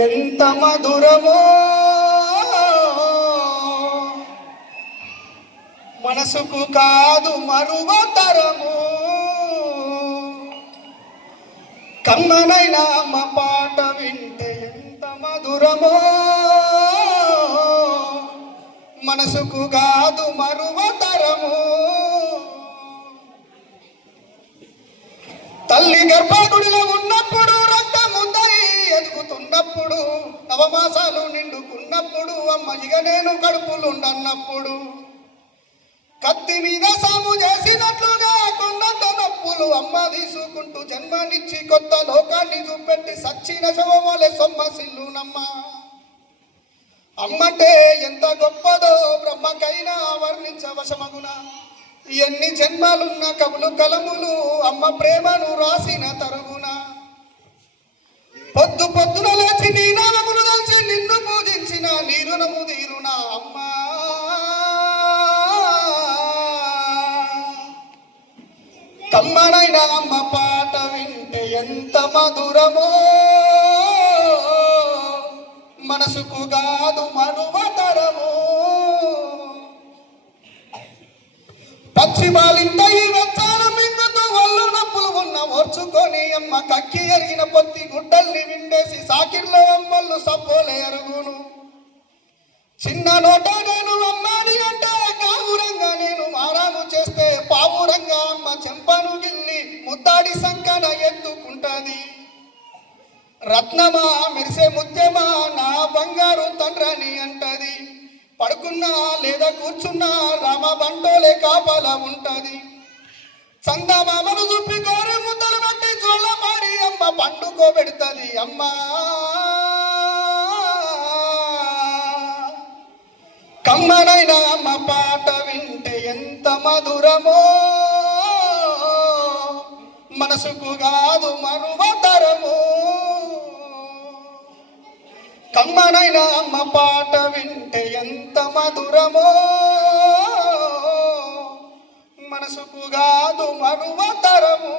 ఎంత మధురమో. మనసుకు కాదు మరువతరము. కమ్మనైన అమ్మ పాట వింటే ఎంత మధురమో. మనసుకు కాదు మరువతరము. తల్లి గర్భగుడిలో ఉన్నప్పుడు ఉన్నప్పుడు నవమాసాలు నిండుకున్నప్పుడు అమ్మ ఇక నేను కడుపులుండన్నప్పుడు కత్తి మీద సాము చేసినట్లుగా కొండంత నొప్పులు అమ్మ తీసుకుంటూ జన్మనిచ్చి కొత్త లోకాన్ని చూపెట్టి సచ్చిన శవమలే సొమ్మ సిల్లునమ్మ. అమ్మంటే ఎంత గొప్పదో బ్రహ్మకైనా వర్ణించవశమగున ఎన్ని జన్మలున్న కవులు కలములు అమ్మ ప్రేమను రాసిన తరుగున. పొద్దు పొద్దునలే కమ్మనైనా అమ్మ పాట వింటే ఎంత మధురమో. మనసుకు కాదు మనువతరము పశ్చిమాలింట ఈ వచ్చాల మింగుతూ వల్ల నప్పులు ఉన్న ఓర్చుకొని అమ్మ కక్కి ఎరిగిన పొత్తి గుడ్డల్ని విండేసి సాకిర్లో అమ్మళ్ళు సబ్బోలే ఎరుగును చిన్న నోట నేను రత్నమా మెరిసే ముత్యమా? నా బంగారు తండ్రని అంటది. పడుకున్నా లేదా కూర్చున్నా రామ బంటోలే కాపల ఉంటది. చందమామను చూపి కోరి ముద్దలు బట్టి చోళ్ళపాడి అమ్మ పండుకోబెడుతుంది అమ్మా! కమ్మనైన అమ్మ పాట వింటే ఎంత మధురమో! మనసుకు కాదు మరువతరము కమ్మనైన అమ్మ పాట వింటే ఎంత మధురమో. మనసుకు కాదు మరువతరము